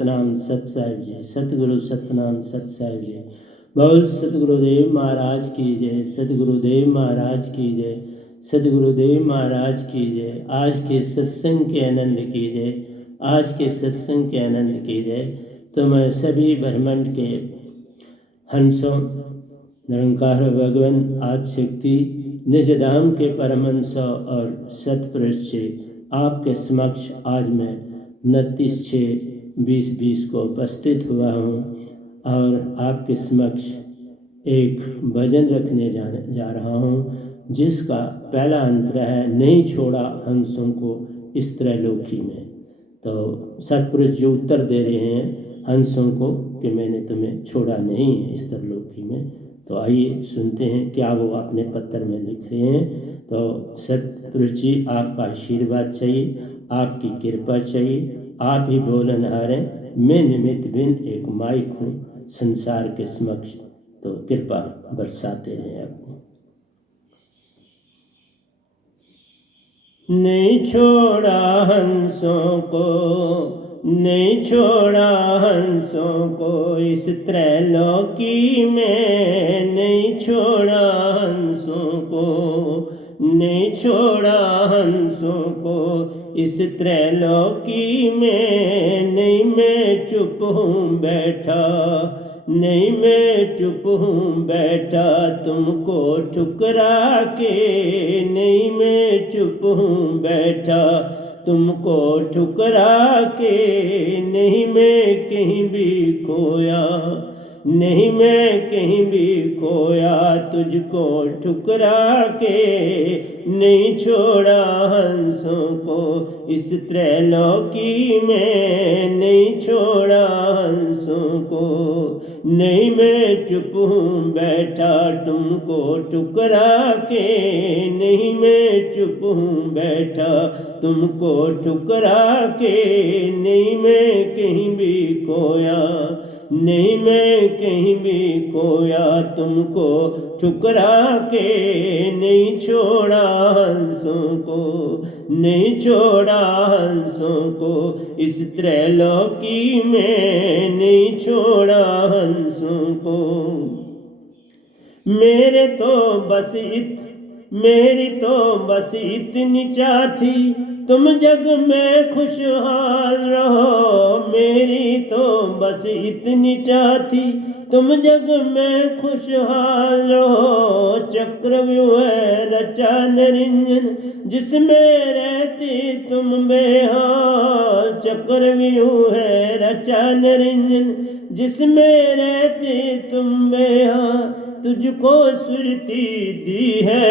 सतनाम सत साहिब जी, सतगुरु सतनाम सत साहिब जी। बोल सतगुरुदेव महाराज की जय, सतगुरुदेव महाराज की जय, सतगुरुदेव महाराज की जय। आज के सत्संग के आनंद की जय, आज के सत्संग के आनंद की जय। तो मैं सभी ब्रह्मांड के हंसों, निरंकार भगवान आदिशक्ति निज धाम के परमहंस और सतपुरुष से आपके समक्ष आज मैं 29/6/2020 को उपस्थित हुआ हूँ और आपके समक्ष एक भजन रखने जा रहा हूँ, जिसका पहला अंतर है, नहीं छोड़ा हंसों को इस त्रैलोकी में। तो सतपुरुष जो उत्तर दे रहे हैं हंसों को कि मैंने तुम्हें छोड़ा नहीं है इस त्रैलोकी में। तो आइए सुनते हैं क्या वो अपने पत्र में लिख रहे हैं। तो सतपुरुष जी, आपका आशीर्वाद चाहिए, आपकी कृपा चाहिए। आप ही बोलनहार हैं, मैं निमित्त बिन एक माइक हूँ संसार के समक्ष। तो कृपा बरसाते रहें आपको। नहीं छोड़ा हंसों को, नहीं छोड़ा हंसों को इस त्रैलोकी में, नहीं छोड़ा हंसों को, नहीं छोड़ा हंसों को इस त्रैलोकी में। नहीं मैं चुप हूँ बैठा, नहीं मैं चुप हूँ बैठा तुमको ठुकरा के, नहीं मैं चुप हूँ बैठा तुमको ठुकरा के। नहीं मैं कहीं भी खोया, नहीं मैं कहीं भी खोया तुझको ठुकरा के। नहीं छोड़ा हंसों को इस त्रैलोकी में, नहीं छोड़ा हंसों को। नहीं मैं चुप हूँ बैठा तुमको ठुकरा के, नहीं मैं चुप हूँ बैठा तुमको ठुकरा के। नहीं मैं कहीं भी खोया, नहीं मैं कहीं भी खोया तुमको ठुकरा के। नहीं छोड़ा हंसों को, नहीं छोड़ा हंसों को इस त्रैलोकी में, नहीं छोड़ा हंसों को। मेरे तो बस मेरी तो बस इतनी चाह थी तुम जग में खुशहाल रहो। मेरी तो बस इतनी चाह थी तुम जग में खुशहाल रहो। चक्रव्यूह है रचा निरंजन जिसमें रहती तुम बेहाल। चक्रव्यूह है रचा निरंजन जिसमें रहती तुम बेहाल। तुझको सुरती दी है,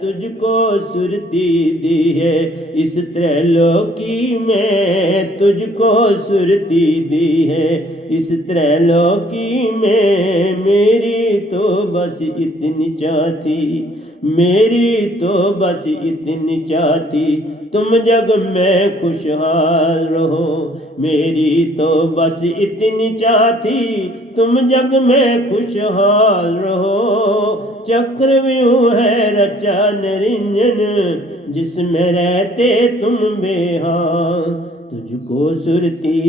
तुझको सुरती दी है इस त्रैलोकी में, तुझको सुरती दी है इस त्रैलोकी में। मेरी तो बस इतनी चाह थी, मेरी तो बस इतनी चाह थी तुम जग में खुशहाल रहो। मेरी तो बस इतनी चाह थी तुम जग में खुशहाल रहो। चक्रव्यूह है रचा निरंजन जिसमें रहते तुम बेहाल। तुझको सुरती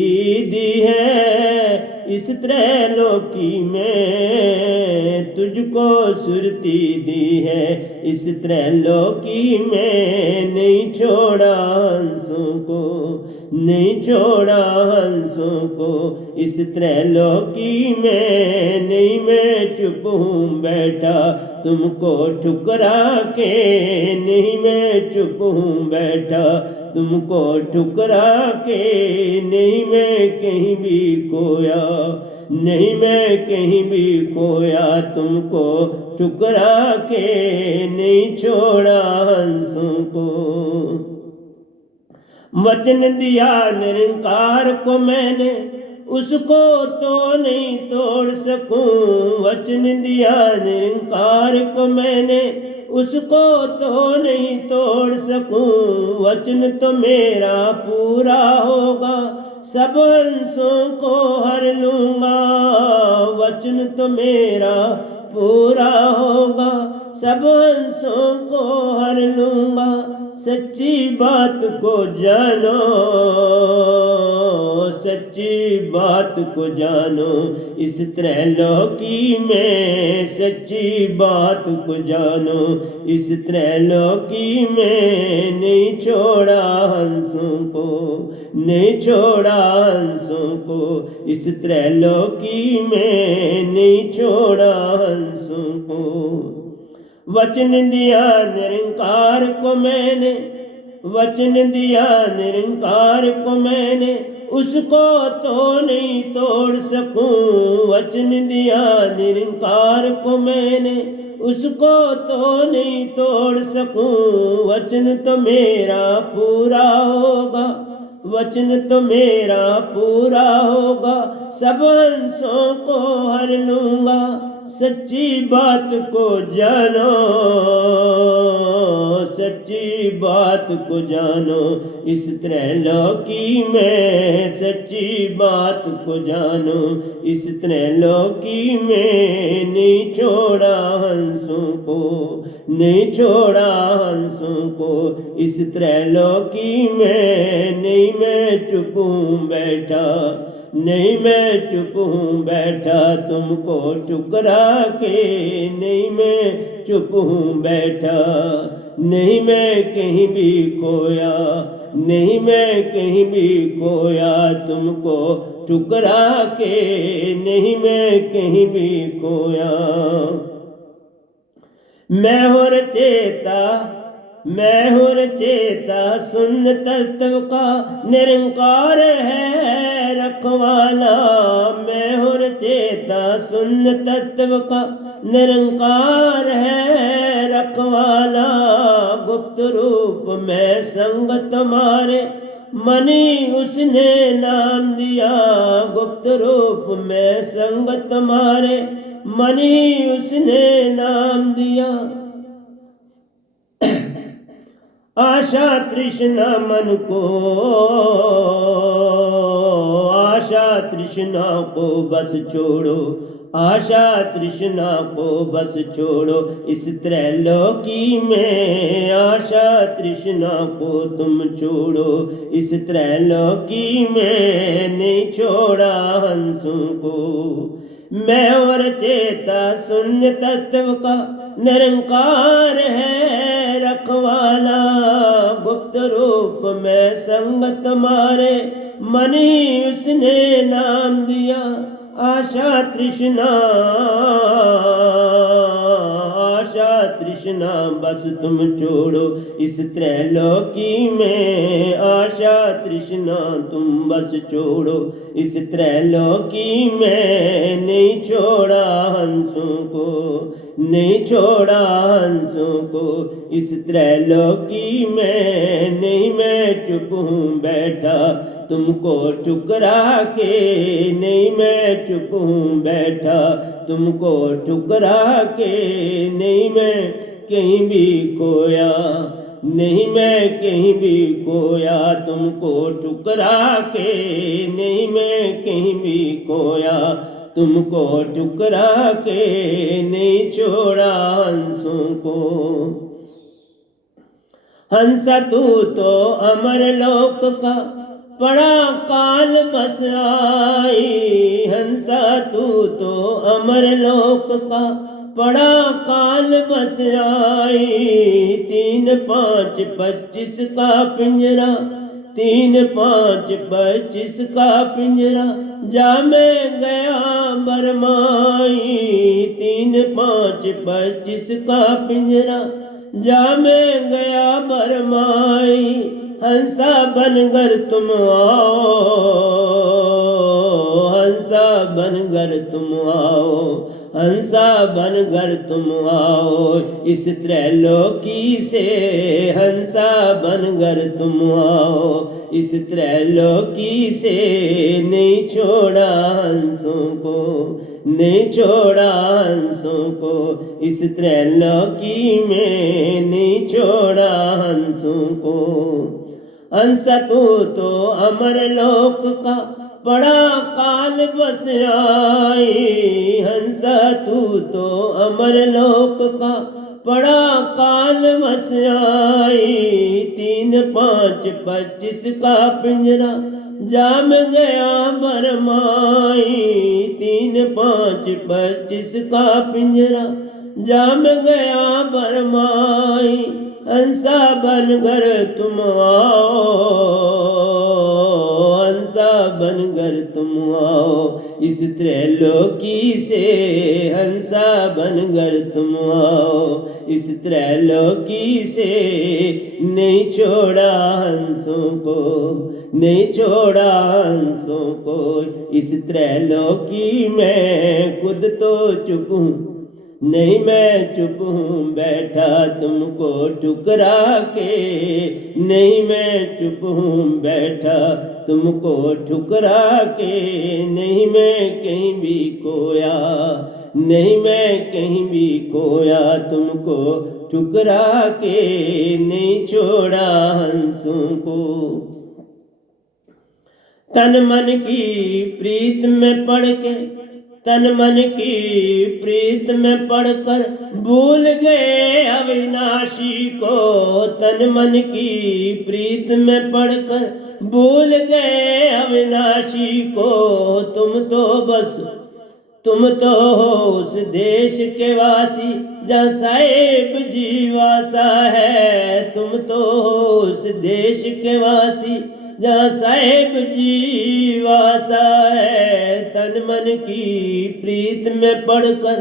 दी है इस त्रैलोकी में, तुझको सुरती दी है इस त्रैलोकी में। नहीं छोड़ा हंसों को, नहीं छोड़ा हंसों को इस त्रैलोकी में। नहीं मैं चुप हूँ बैठा तुमको ठुकरा के, नहीं मैं चुप हूँ बैठा तुमको ठुकरा के। नहीं मैं कहीं भी खोया, नहीं मैं कहीं भी खोया तुमको ठुकरा के। नहीं छोड़ा हंसों को। वचन दिया निरंकार को मैंने उसको तो नहीं तोड़ सकूं। वचन दिया निरंकार को मैंने उसको तो नहीं तोड़ सकूं। वचन तो मेरा पूरा होगा सब हंसों को हर लूंगा। वचन तो मेरा पूरा होगा सब हंसों को हर लूँगा, सच्ची बात को जानो, सच्ची बात को जानो, इस त्रैलोकी में सच्ची बात को जानो, इस त्रैलोकी में नहीं छोड़ा हंसों को, नहीं छोड़ा हंसों को, इस त्रैलोकी में नहीं छोड़ा हंसों को। वचन दिया निरंकार को मैंने, वचन दिया निरंकार को मैंने, उसको तो नहीं तोड़ सकूं। वचन दिया निरंकार को मैंने, उसको तो नहीं तोड़ सकूं। वचन तो मेरा पूरा होगा, वचन तो मेरा पूरा होगा, सब हंसों को हर लूँगा, सच्ची बात को जानो, सच्ची बात को जानो, इस त्रैलोकी में सच्ची बात को जानो, इस त्रैलोकी में नहीं छोड़ा हंसों को, नहीं छोड़ा हंसों को, इस त्रैलोकी में नहीं मैं चुप हूँ बैठा, नहीं मैं चुप हूँ बैठा, तुमको ठुकरा के नहीं मैं चुप हूँ बैठा, नहीं मैं कहीं भी खोया, नहीं मैं कहीं भी खोया, तुमको ठुकरा के नहीं मैं कहीं भी खोया। मैं हूँ रचेता, मैं हूँ रचेता सुन तत्व का, निरंकार है रखवाला। मैं हूँ रचेता सुन तत्व का, निरंकार है रखवाला। गुप्त रूप में संग तुम्हारे, मनी उसने नाम दिया। गुप्त रूप में संग तुम्हारे, मनी उसने नाम दिया। आशा तृष्णा मन को, आशा तृष्णा को बस छोड़ो, आशा तृष्णा को बस छोड़ो, इस त्रैलोकी में आशा तृष्णा को तुम छोड़ो, इस त्रैलोकी में नहीं छोड़ा हंसों को। मैं और चेता शून्य तत्व का, निरंकार है रखवाला। गुप्त रूप में संग तुम्हारे, मन ही उसने नाम दिया। आशा तृष्णा, आशा तृष्णा बस तुम छोड़ो, इस त्रैलोकी में आशा तृष्णा तुम बस छोड़ो, इस त्रैलोकी में नहीं छोड़ा हंसों को, नहीं छोड़ा हंसों को, इस त्रैलोकी में नहीं मैं चुप हूँ बैठा, तुमको ठुकरा के नहीं मैं चुप हूँ बैठा, तुमको ठुकरा के नहीं मैं कहीं भी खोया, नहीं मैं कहीं भी खोया, तुमको ठुकरा के नहीं मैं कहीं भी खोया, तुमको ठुकरा के नहीं छोड़ा हंसों को। हंस तू तो अमर लोक का पड़ा काल बस आई, हंसा तू तो अमर लोक का पड़ा काल बस आई। 3, 5, 25 का पिंजरा, 3, 5, 25 का पिंजरा, जा मैं गया बरमाई। 3, 5, 25 का पिंजरा, जा मैं गया बरमाई। हंसा बनकर तुम आओ, हंसा बनकर तुम आओ, हंसा बनकर तुम आओ, इस त्रैलोकी से हंसा बनकर तुम आओ, इस त्रैलोकी से नहीं छोड़ा हंसों को, नहीं छोड़ा हंसों को, इस त्रैलोकी में नहीं छोड़ा हंसों को। हंस तू तो अमर लोक का पड़ा काल बस आई, हंस तू तो अमर लोक का पड़ा काल मस आई। 3, 5, 25 का पिंजरा जाम गया बरमाई। 3, 5, 25 का पिंजरा जाम गया बरमाई। हंसा बनकर तुम आओ, हंसा बनकर तुम आओ इस त्रैलोकी से। हंसा बनकर तुम आओ इस त्रैलोकी से। नहीं छोड़ा हंसों को, नहीं छोड़ा हंसों को इस त्रैलोकी में। खुद तो चुप हूँ नहीं मैं चुप हूँ बैठा तुमको ठुकरा के। नहीं मैं चुप हूँ बैठा तुमको ठुकरा के। नहीं मैं कहीं भी खोया, नहीं मैं कहीं भी खोया तुमको ठुकरा के। नहीं छोड़ा हंसों को। तन मन की प्रीत में पड़ के, तन मन की प्रीत में पढ़कर भूल गए अविनाशी को। तन मन की प्रीत में पढ़कर भूल गए अविनाशी को। तुम तो बस तुम तो हो उस देश के वासी जहाँ साहिब जी वासा है। तुम तो हो उस देश के वासी जहाँ साहिब जी वासा है। तन मन की प्रीत में पढ़कर,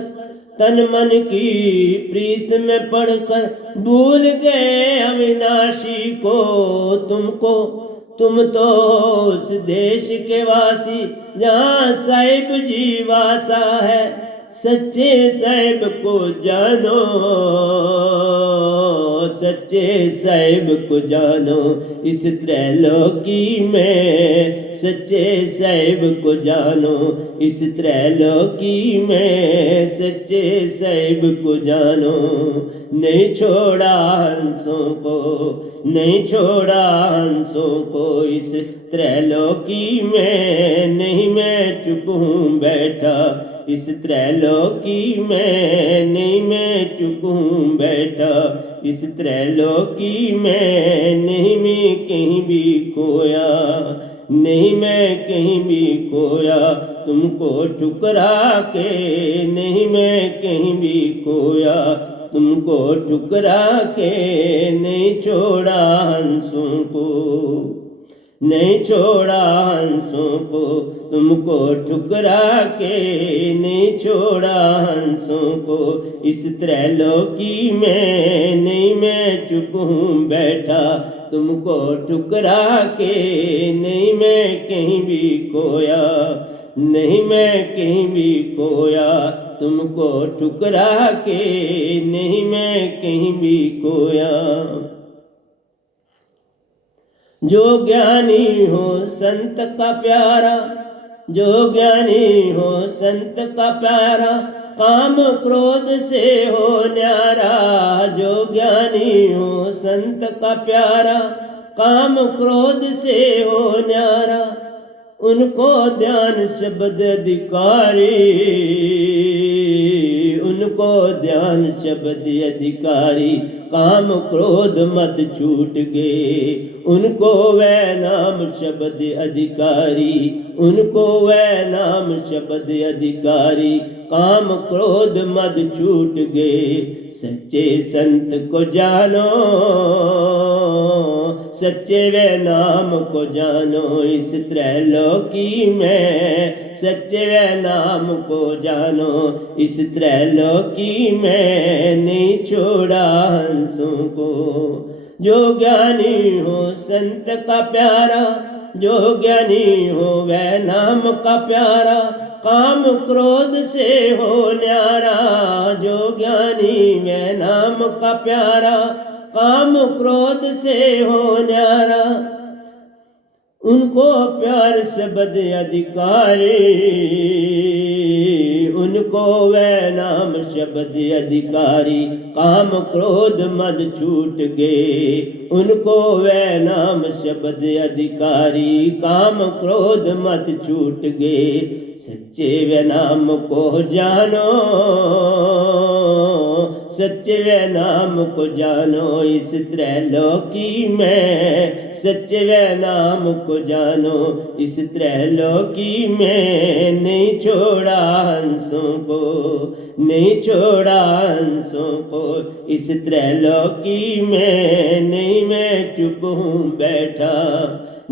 तन मन की प्रीत में पढ़कर भूल गए अविनाशी को। तुमको तुम तो उस देश के वासी जहाँ साहिब जी वासा है। सच्चे साहिब को जानो, सच्चे साहिब को जानो इस त्रैलोकी में। सच्चे साहिब को जानो इस त्रैलोकी में। सच्चे साहिब को जानो। नहीं छोड़ा हंसों को, नहीं छोड़ा हंसों को इस त्रैलोकी में। नहीं मैं चुप हूँ बैठा इस त्रैलोकी में। नहीं मैं चुप हूँ बैठा इस त्रैलोकी में। नहीं मैं कहीं भी खोया, नहीं मैं कहीं भी खोया तुमको ठुकरा के। नहीं मैं कहीं भी खोया तुमको ठुकरा के। नहीं छोड़ा हंसों को, नहीं छोड़ा हंसों को तुमको ठुकरा के। नहीं छोड़ा हंसों को इस त्रैलोकी में। नहीं मैं चुप हूँ बैठा तुमको ठुकरा के। नहीं मैं कहीं भी खोया, नहीं मैं कहीं भी खोया तुमको ठुकरा के। नहीं मैं कहीं भी खोया। जो ज्ञानी हो संत का प्यारा, जो ज्ञानी हो संत का प्यारा काम क्रोध से हो न्यारा। जो ज्ञानी हो संत का प्यारा काम क्रोध से हो न्यारा। उनको ध्यान शब्द अधिकारी, उनको ध्यान शब्द अधिकारी। काम क्रोध मत छूट गए उनको वह नाम शब्द अधिकारी। उनको वह नाम शब्द अधिकारी। काम क्रोध मद छूट गए। सच्चे संत को जानो, सच्चे वे नाम को जानो इस त्रैलोकी में। सच्चे वे नाम को जानो इस त्रैलोकी में। नहीं छोड़ा हंसों को। जो ज्ञानी हो संत का प्यारा, जो ज्ञानी हो वह नाम का प्यारा काम क्रोध से हो न्यारा। जो ज्ञानी वह नाम का प्यारा काम क्रोध से हो न्यारा। उनको प्यार शब्द अधिकारी, उनको वह नाम शब्द अधिकारी। काम क्रोध मद छूट गए उनको वह नाम शब्द अधिकारी। काम क्रोध मत छूट गए। सच्चे वे नाम को जानो, सच्चे वे नाम को जानो इस त्रैलोकी में, सच्चे वे नाम को जानो इस त्रैलोकी में। नहीं छोड़ा हंसों को, नहीं छोड़ा हंसों को इस त्रैलोकी में। नहीं मैं चुप हूँ बैठा,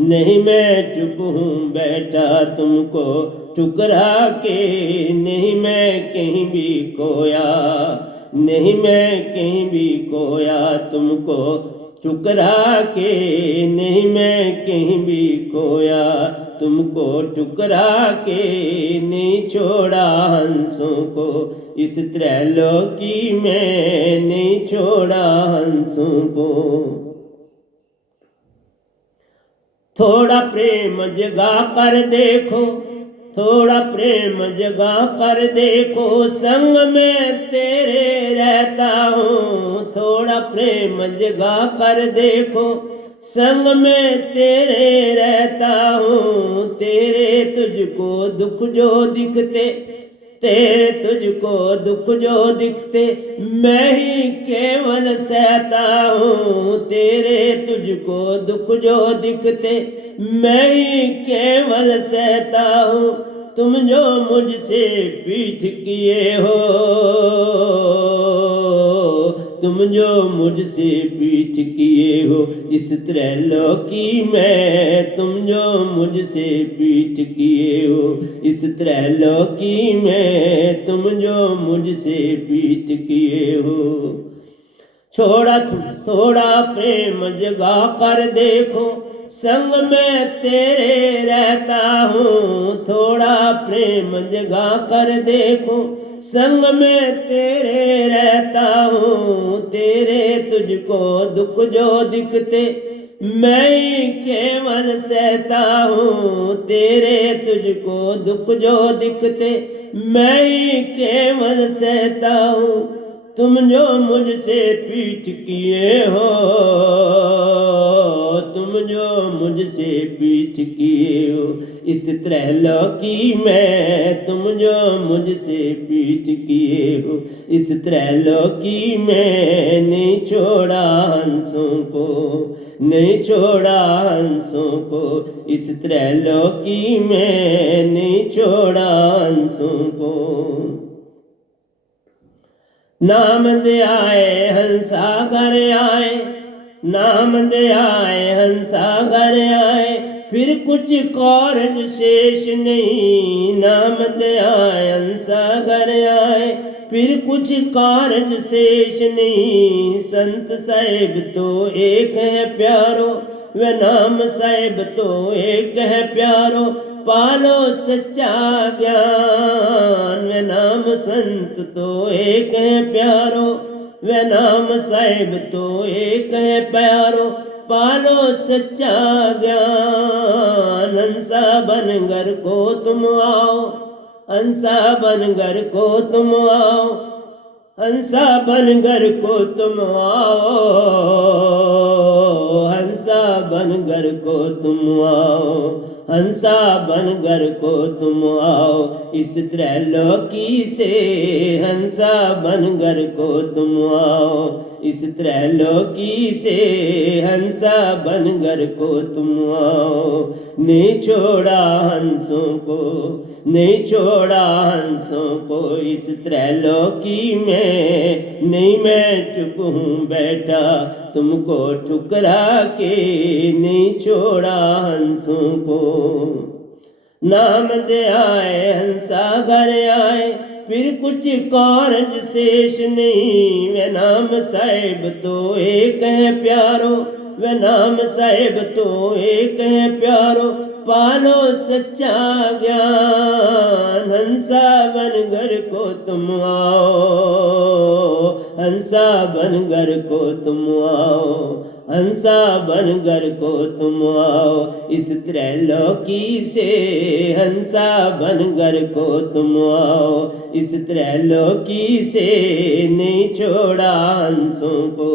नहीं मैं चुप हूँ बैठा तुमको ठुकरा के। नहीं मैं कहीं भी खोया, नहीं मैं कहीं भी खोया तुमको ठुकरा के। नहीं मैं कहीं भी खोया तुमको ठुकरा के। नहीं छोड़ा हंसों को इस त्रैलोकी में, नहीं छोड़ा हंसों को। थोड़ा प्रेम जगा कर देखो, थोड़ा प्रेम जगा कर देखो, संग में तेरे रहता हूँ। थोड़ा प्रेम जगा कर देखो, संग में तेरे रहता हूँ। तेरे तुझको दुख जो दिखते, तेरे तुझको दुख जो दिखते, मैं ही केवल सहता हूँ। तेरे तुझको दुख जो दिखते, मैं ही केवल सहता हूँ। तुम जो मुझसे पीठ किए हो, तुम जो मुझसे पीठ किए हो इस त्रैलोकी में। तुम जो मुझसे पीठ किए हो इस त्रैलोकी में, तुम जो मुझसे पीठ किए हो। छोड़ा थोड़ा प्रेम जगा कर देखो, संग में तेरे रहता हूँ। थोड़ा प्रेम जगा कर देखो, संग में तेरे रहता हूँ। तेरे तुझको दुख जो दिखते, मैं ही केवल सहता हूँ। तेरे तुझको दुख जो दिखते, मैं ही केवल सहता हूँ। तुम जो मुझसे पीठ किए हो, तुम जो मुझसे पीठ किए हो इस त्रैलोकी में। तुम जो मुझसे पीठ किए हो इस त्रैलोकी में। नहीं छोड़ा हंसों को, नहीं छोड़ा हंसों को इस त्रैलोकी में। नहीं छोड़ा हंसों को। नाम दे आए हंसागर आए, नाम दे आए हंसागर आए, फिर कुछ कार्य शेष नहीं। नाम दे आए हंसागर आए, फिर कुछ कार्य शेष नहीं। संत साहिब तो एक है प्यारो, वे नाम साहिब तो एक है प्यारो। पालो सच्चा ज्ञान, वे नाम संत तो एक है प्यारो। वे नाम साहिब तो एक है प्यारो। पालो सच्चा ज्ञान। हंसा बनकर को तुम आओ, हंसा बनकर को तुम आओ, हंसा बनकर को तुम आओ, हंसा बनकर को तुम आओ, हंसा बनकर को तुम आओ इस त्रैलोकी से। हंसा बनकर को तुम आओ इस त्रैलोकी से। हंसा बनकर को तुम आओ। नहीं छोड़ा हंसों को, नहीं छोड़ा हंसों को इस त्रैलोकी में। नहीं मैं चुप हूँ बैठा तुमको ठुकरा के। नहीं छोड़ा हंसों को। नाम दे आए हंसागर आए, फिर कुछ कार्य शेष नहीं। वे नाम साहिब तो एक है प्यारो, वे नाम साहिब तो एक है प्यारो। पालो सच्चा ज्ञान। हंसा बनकर को तुम आओ, हंसा बनकर को तुम आओ, हंसा बनकर को तुम आओ इस त्रैलोकी से। हंसा बनकर को तुम आओ इस त्रैलोकी से नहीं छोड़ा हंसों को,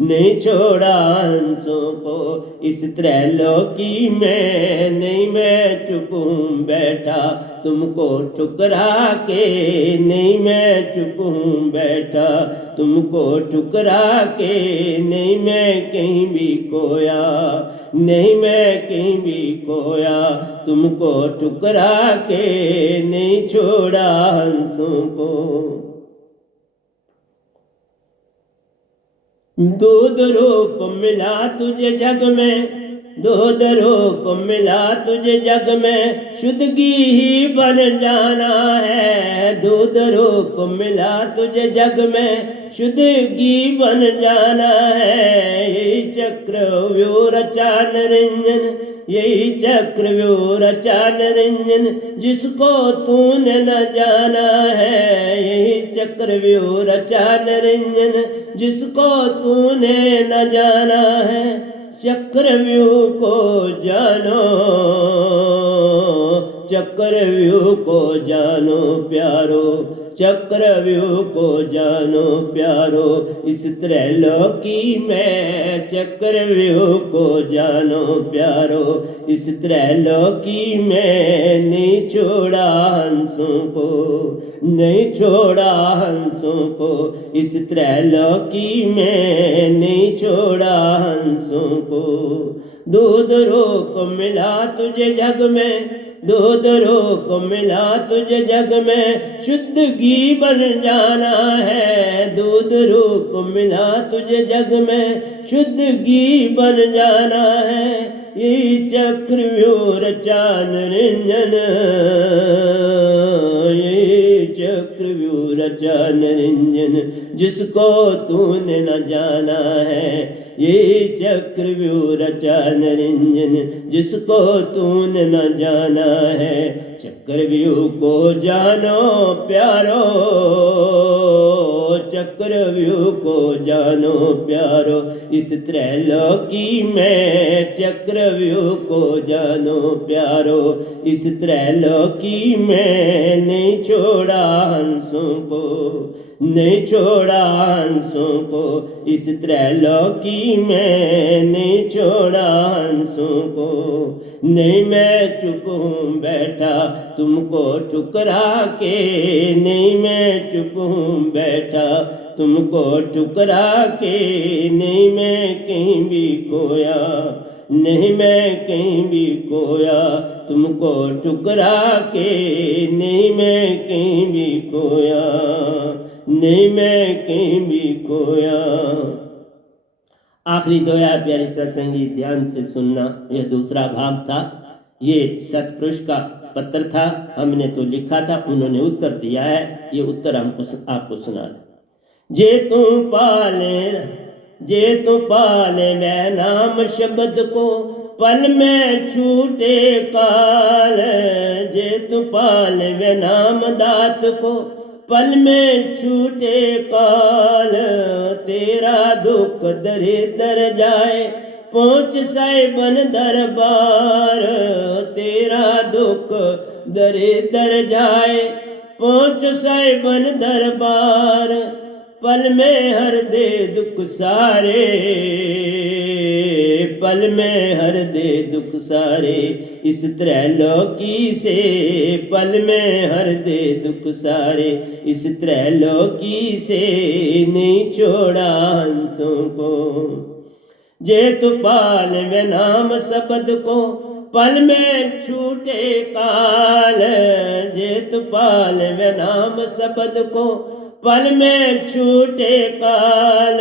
नहीं छोड़ा हंसों को इस त्रैलोकी में, नहीं मैं चुप हूँ बैठा तुमको ठुकरा के, नहीं मैं चुप हूँ बैठा तुमको ठुकरा के, नहीं मैं कहीं भी खोया, नहीं मैं कहीं भी खोया तुमको ठुकरा के, नहीं छोड़ा हंसों को। दूध रूप मिला तुझे जग में, दूध रूप मिला तुझे जग में, शुद्धगी ही बन जाना है। दूध रूप मिला तुझे जग में, शुद्धगी बन जाना है। यही चक्रव्यूह रचा निरंजन, यही चक्रव्यूह रचा निरंजन, जिसको तूने न जाना है। यही चक्रव्यूह रचा निरंजन, जिसको तूने न जाना है। चक्रव्यूह को जानो, चक्रव्यूह को जानो प्यारो, चक्रव्यूह को जानो प्यारो इस त्रैलोकी में। चक्रव्यूह को जानो प्यारो इस त्रैलोकी में, नहीं छोड़ा हंसों को, नहीं छोड़ा हंसों को इस त्रैलोकी में, नहीं छोड़ा हंसों को। दूध रूप मिला तुझे जग में, दूध रूप मिला तुझे जग में, शुद्ध घी बन जाना है। दूध रूप मिला तुझे जग में, शुद्ध घी बन जाना है। यही चक्रव्यूह रचा निरंजन, यही चक्रव्यूह रचा निरंजन, जिसको तूने न जाना है। ये चक्रव्यूह रचा निरंजन, जिसको तूने न जाना है। चक्रव्यूह को जानो प्यारो, चक्रव्यूह को जानो प्यारो इस त्रैलोकी में। चक्रव्यूह को जानो प्यारो इस त्रैलोकी में, नहीं छोड़ा हंसों को, नहीं छोड़ा हंसों को इस त्रैलोकी में, नहीं छोड़ा हंसों को। नहीं मैं चुप हूँ बैठा तुमको ठुकरा के, नहीं मैं चुप हूँ बैठा तुमको ठुकरा के, नहीं मैं कहीं भी खोया, नहीं मैं कहीं भी खोया तुमको ठुकरा के, नहीं मैं कहीं भी खोया, नहीं मैं कहीं भी खोया। आखिरी दोया प्यारी सत्संगी ध्यान से सुनना, यह दूसरा भाग था। ये सतपुरुष का पत्र था, हमने तो लिखा था, उन्होंने उत्तर दिया है। ये उत्तर हमको आपको सुना रहे। जे तू पाले, जे तू पाले मैं नाम शब्द को, पल में छूटे काल। जे तू पाले मैं नाम दात को, पल में छूटे काल। तेरा दुख दरिद्र जाए पहुँच साहिबन दरबार। तेरा दुख दरिद्र जाए पहुँच साहिबन दरबार। पल में हर दे दुख सारे, पल में हर दे दुख सारे इस त्रैलोकी से। पल में हर दे दुख सारे इस त्रैलोकी से, नहीं छोड़ा हंसों को। जे तू पाल में नाम शब्द को, पल में छूटे काल। जे तू पाल में नाम शब्द को, पल में छूटे काल।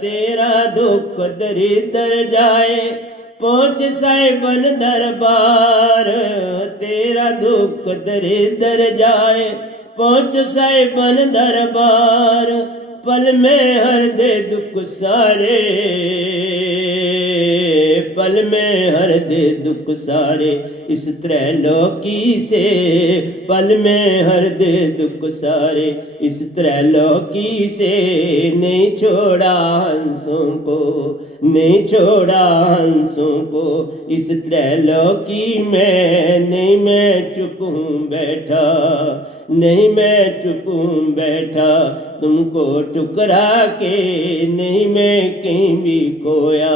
तेरा दुख दरिद्र जाए पहुँच साहिबन दरबार। तेरा दुख दरिद्र जाए पहुँच साहिबन दरबार। पल में हर दे दुख सारे, पल में हर दे दुख सारे इस त्रैलोकी से, पल में हर दे दुख सारे इस त्रैलोकी से। नहीं छोड़ा हंसों को, नहीं छोड़ा हंसों को इस त्रैलोकी में। नहीं मैं चुप हूँ बैठा, नहीं मैं चुप हूँ बैठा तुमको ठुकरा के। नहीं मैं कहीं भी खोया,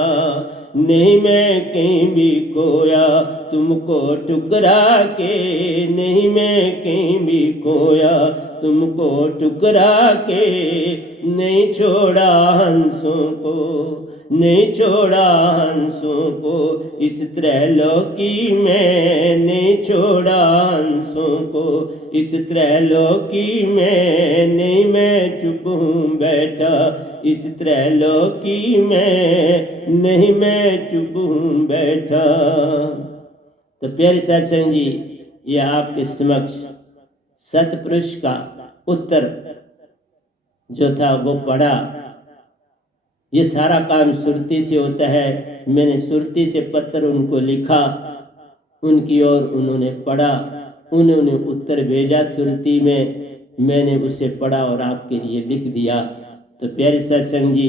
नहीं मैं कहीं भी खोया तुमको ठुकरा के। नहीं मैं कहीं भी खोया तुमको ठुकरा के। नहीं छोड़ा हंसों को, नहीं छोड़ा हंसों को इस त्रैलोकी में। नहीं छोड़ा हंसों को इस त्रैलोकी में। नहीं मैं चुप हूँ बैठा इस त्रैलोकी में, नहीं मैं चुप हूँ बैठा। तो प्यारे सत्संग जी, ये आपके समक्ष सतपुरुष का उत्तर जो था वो पढ़ा। ये सारा काम सुरती से होता है। मैंने सुरती से पत्र उनको लिखा, उनकी ओर उन्होंने पढ़ा, उन्होंने उत्तर भेजा सुरती में, मैंने उसे पढ़ा और आपके लिए लिख दिया। तो प्यारे सत्संग जी,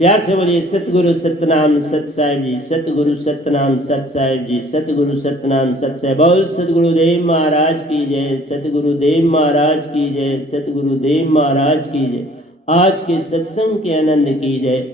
प्यार से बोलिए सतगुरु सतनाम सत साहिब जी, सतगुरु सतनाम सत साहिब जी, सतगुरु सतनाम सत साहिब। बोल सतगुरुदेव महाराज की जय, सतगुरुदेव महाराज की जय, सतगुरुदेव महाराज की जय। आज के सत्संग के आनंद की जय।